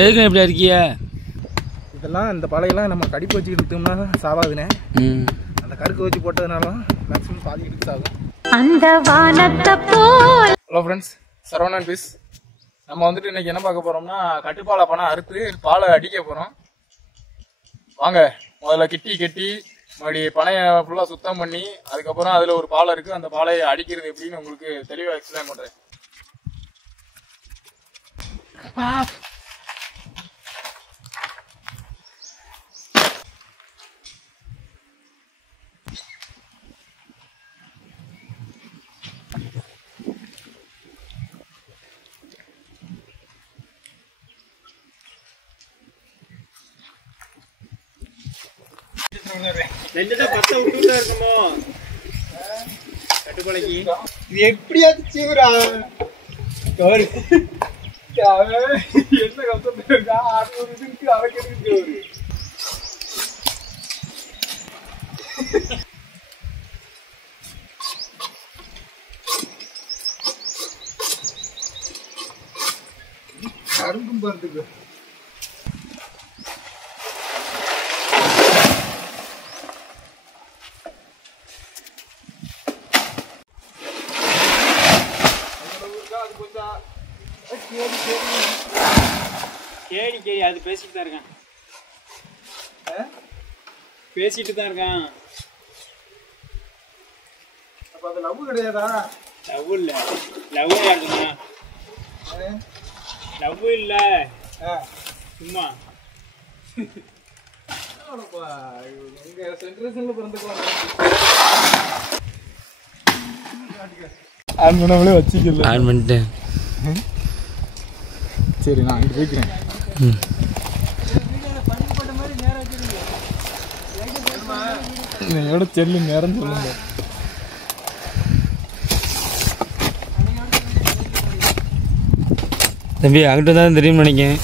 எதுக்கு இப்படி இருக்கிய? இதெல்லாம் இந்த பழையெல்லாம் நம்ம கடிப்பு வச்சுக்கிட்டோம்னா சாவாதுனே. அந்த கருக்கு வச்சு போட்டதுனால மேக்ஸிமம் பாதி எடுத்து சாகும். அந்த வானத்தை போல். ஹலோ ஃப்ரெண்ட்ஸ், சரவணன் பீஸ். நம்ம வந்துட்டு இன்னைக்கு என்ன பார்க்க போறோம்னா கட்டுப்பாலை பணம் அறுத்து பாலை அடிக்க போறோம். வாங்க, முதல்ல கெட்டி மறுபடி பனையை ஃபுல்லாக சுத்தம் பண்ணி அதுக்கப்புறம் அதில் ஒரு பாலை இருக்குது, அந்த பாலையை அடிக்கிறது எப்படின்னு உங்களுக்கு தெளிவாக எக்ஸ்பிளைன் பண்ணுறேன். இது எப்படியாவது சீவரா என்ன கஷ்டம் இருக்கா? அது ஒரு இது இருக்கு, அதை கேட்டு ஒரு கரும்பும் பறந்துக்கு. கேடி அது பேசிட்டு தான் இருக்கான். பேசிட்டு தான் இருக்கான். அப்ப அது லவ் கிடையாதா? லவ் இல்ல. லவ் யாருக்குமா? லவ் இல்ல, சும்மா ஆன் பண்ணாமலே வச்சுக்கல. ஆன் பண்ணிட்டேன். சரி, நான் அங்கே போய்க்கிறேன். என்னோட செல்லு நேரம் சொல்லுங்க. தம்பி அங்கிட்ட தான் தெரியும் நினைக்கேன்.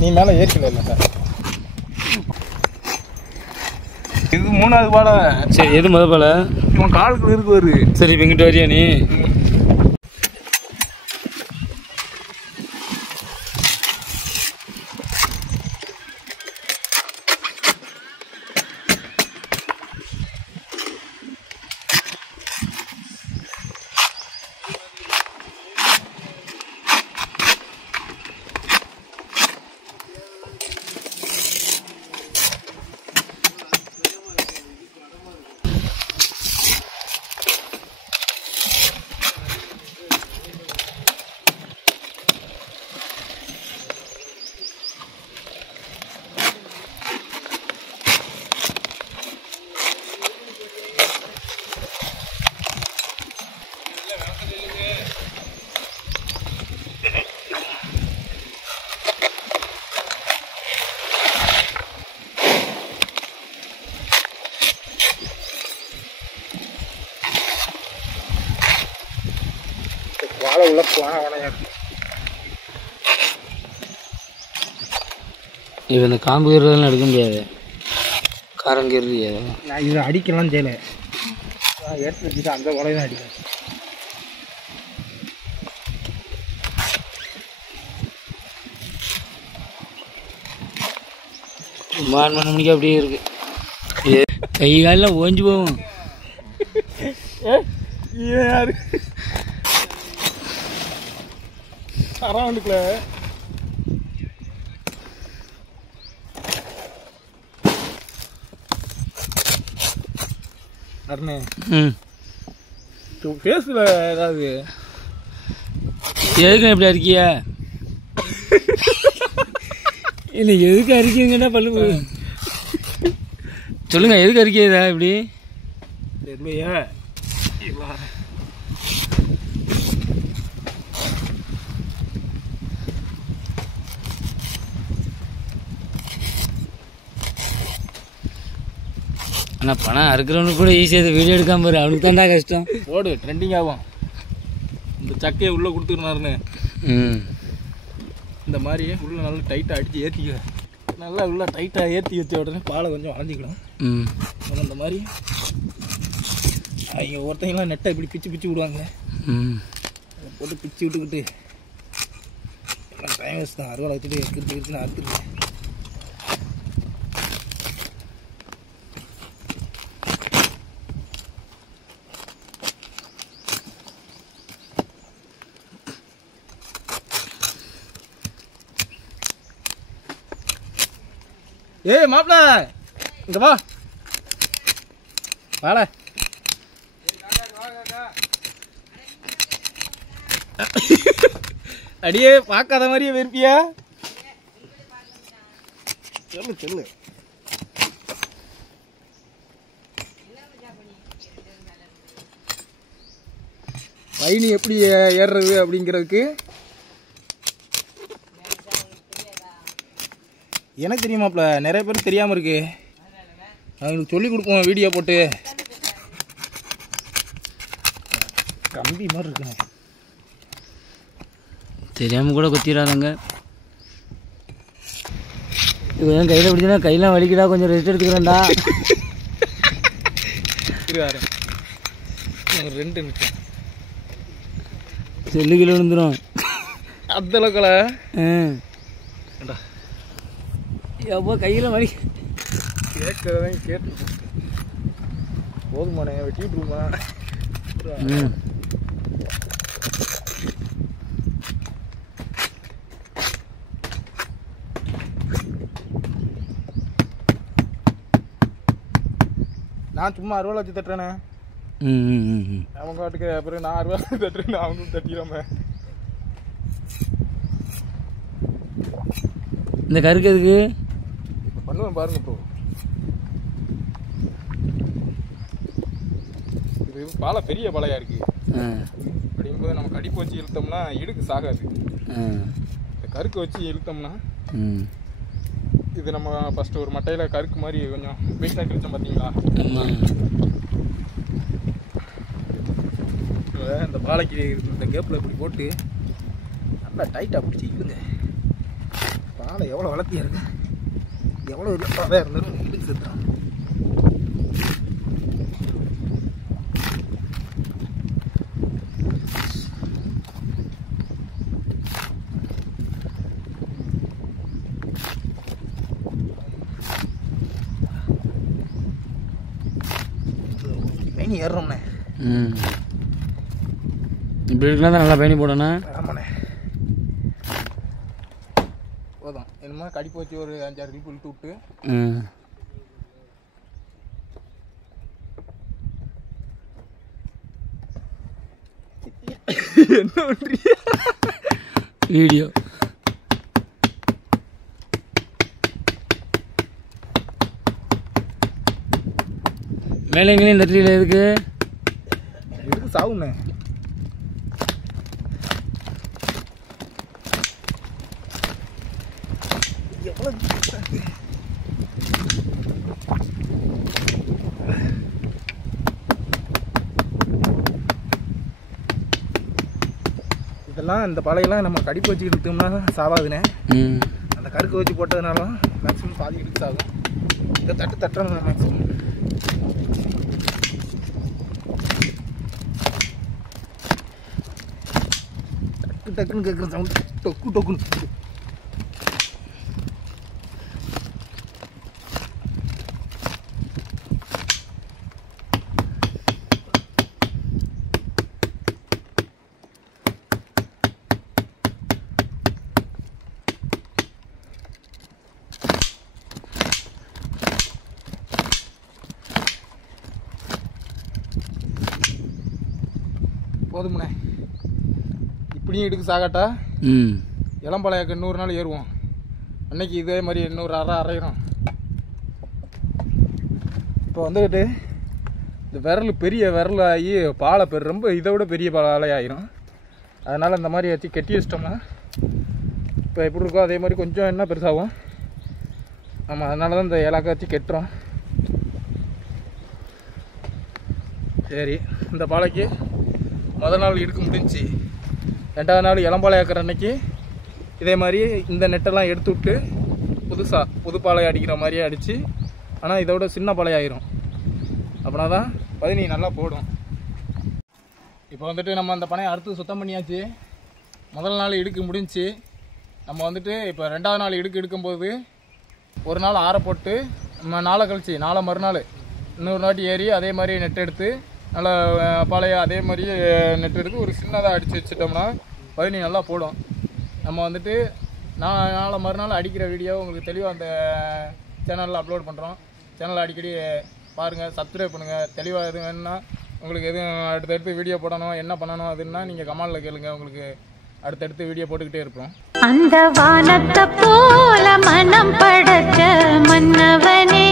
நீ மேலே ஏற்கல இல்லை சார். இது 3வது பாலை. சரி, எது முத பாலை? இவன் காலுக்குள்ள இருக்கு ஒரு. சரி, இப்போ இங்கிட்ட வரியா நீ? வாழை உள்ள வாழையா இப்போ இந்த காம்பு கீறதெல்லாம் எடுக்க முடியாது, காரம் கீறியா? நான் இதை அடிக்கலாம் செய்யலை, எடுத்து வச்சுட்டு அந்த வாழையை தான் அடிக்கிறேன். மான் மணி மணிக்கு அப்படியே இருக்கு, கை காலெல்லாம் ஓஞ்சி போகும். யாரு அரவுண்டுக்குள்ள அருணே பேசுல ஏதாவது எதுக்கு இப்படி இருக்கியா? இல்லை எதுக்கு அரிக்கீங்கன்னா பல்லு சொல்லுங்க, எதுக்கு அரிக்கிறதா இப்படி? இல்லையா ஆனால் பணம் அறுக்கிறவனுக்கு கூட ஈஸியாக இதை வீடியோ எடுக்காம பாரு, அவனுக்கு தான்டா கஷ்டம். போடு, ட்ரெண்டிங் ஆகும். இந்த சக்கையை உள்ளே கொடுத்துருனாருன்னு இந்த மாதிரி உள்ளே நல்லா டைட்டாக அடித்து ஏற்றிக்க. நல்லா உள்ளே டைட்டாக ஏற்றி வச்ச உடனே பாலை கொஞ்சம் வளைஞ்சிக்கணும். அந்த மாதிரி அவங்க ஒருத்தங்களாம் நெட்டை இப்படி பிச்சு விடுவாங்க. அதை போட்டு பிச்சு விட்டுக்கிட்டு டைம் வேஸ்ட் தான். அறுவலை வச்சுட்டு இருக்குன்னு அறுத்துருக்கேன். ஏய் மாப்பிள இங்க வா வாழ. அடியே பார்க்காத மாதிரியே வெறுப்பியா? சொல்லு சொல்லு. பயணி எப்படி ஏறுறது அப்படிங்கிறதுக்கு எனக்கு தெரியுமாப்ல, நிறைய பேர் தெரியாமல் இருக்கு. அவங்களுக்கு சொல்லி கொடுப்போம் வீடியோ போட்டு. கம்பி மாதிரி இருக்குங்க, தெரியாமல் கூட குத்திடாதாங்க. இப்போ என் கையில் பிடிச்சினா கையெல்லாம் வலிக்கடா, கொஞ்சம் ரெஸ்ட் எடுத்துக்கிறேன்டா. இருவாரு 2 நிமிஷம் செல்லு கிலோ விழுந்துடும் அந்த அளவுக்குல. எப்போ கையில் வலி கேட்கறதான் கேட்டு போதுமானே வெட்டி விட்டுருமா. நான் சும்மா அறுவலை வச்சு தட்டுறேனே. அவங்க வாட்டுக்கு அப்புறம் நான் அறுவலை தட்டுறேன், அவங்களும் தட்டிடாம. இந்த கருக்கு எதுக்கு இப்போ பண்ணுவேன் பாருங்க ப்ரோ. இது பாலை பெரிய பாலையா இருக்கு. அப்படிங்கும்போது நம்ம கடிப்பு வச்சு இழுத்தோம்னா இடுக்கு சாகாது. இந்த கருக்கு வச்சு இழுத்தோம்னா இது நம்ம ஃபர்ஸ்ட் ஒரு மட்டையில் கருக்கு மாதிரி கொஞ்சம் வெயிட்டாக கிழிச்சோம் பார்த்தீங்களா. இந்த பாலைக்கு இந்த கேப்பில் இப்படி போட்டு நல்லா டைட்டாக பிடிச்சி இழுங்க. பாலை எவ்வளோ வளர்த்தியா இருக்கு, எவ்வளோ பாலையாக இருந்தாலும் இழுக்கு செத்துறான். பயணி ஏறுறோம்ண்ணே. இப்படி இருக்கலாம் தான் நல்லா பயணி போடணும். ஆமாண்ணே போதும். என்னமோ கடிப்பு வச்சு ஒரு 5-6 கிளிப்பு இழுத்து விட்டு என்ன பண்றீங்க வீடியோ. மேலே எங்கேயும் இந்த இடத்துல எதுக்கு எதுக்கு சாவுண்ணே. எவ்வளோ இதெல்லாம் இந்த பாலையெல்லாம் நம்ம கடிப்பு வச்சு இழுத்தோம்னா சாவாதுண்ணே. அந்த கருக்கு வச்சு போட்டதுனால மேக்ஸிமம் பாதி இழுத்து சாகும். இதை தட்டுறோம் மேக்ஸிமம். டக்கு டக்குன்னு கேட்குற சவுண்ட் டொக்கு டொக்குன்னு. போதுமுண்ணே. இப்படியும் இடுக்கு சாகாட்டா இளம்பழையாக்கு 100 நாள் ஏறுவோம். அன்னைக்கு இதே மாதிரி 100 அரையிறோம். இப்போ வந்துக்கிட்டு இந்த விரல் பெரிய விரல் ஆகி பாலை ரொம்ப இதை விட பெரிய பாலை ஆயிரும். அதனால் இந்த மாதிரி வச்சு கெட்டி வச்சிட்டோம்னா இப்போ எப்படி இருக்கோ அதே மாதிரி கொஞ்சம் என்ன பெருசாகும். ஆமாம், அதனால தான் இந்த ஏலாக்கை வச்சு கெட்டுறோம். சரி, இந்த பாலைக்கு முதல் நாள் இடுக்கு முடிஞ்சு 2வது நாள் இளம்பாலை ஆக்கிற அன்னைக்கு இதே மாதிரி இந்த நெட்டெல்லாம் எடுத்து விட்டு புது பாலை அடிக்கிற மாதிரியே அடித்து, ஆனால் இதோட சின்ன பாலை ஆயிரும். அப்படின்னா தான் பதினி நல்லா போடும். இப்போ வந்துட்டு நம்ம அந்த பனையை அடுத்து சுத்தம் பண்ணியாச்சு. முதல் நாள் இடுக்கு முடிஞ்சு நம்ம வந்துட்டு இப்போ 2வது நாள் எடுக்கும்போது ஒரு நாள் ஆற போட்டு நம்ம நாளை கழிச்சு நாளை மறுநாள் இன்னொரு நாட்டி ஏறி அதே மாதிரி நெட் எடுத்து நல்லா பழைய அதே மாதிரி நெட் எடுத்து ஒரு சின்னதாக அடித்து வச்சுட்டோம்னா பதினி நல்லா போடும். நம்ம வந்துட்டு நாளை மறுநாள் அடிக்கிற வீடியோ உங்களுக்கு தெளிவாக அந்த சேனலில் அப்லோட் பண்ணுறோம். சேனலில் அடிக்கடி பாருங்கள், சப்ஸ்கிரைப் பண்ணுங்கள். தெளிவாக எதுவும் வேணும்னா உங்களுக்கு எதுவும் அடுத்தடுத்து வீடியோ போடணும் என்ன பண்ணணும் அதுன்னா நீங்கள் கமெண்டில் கேளுங்க. உங்களுக்கு அடுத்தடுத்து வீடியோ போட்டுக்கிட்டே இருப்போம். அந்த வானத்தை போல மனம் படைச்ச மன்னவனே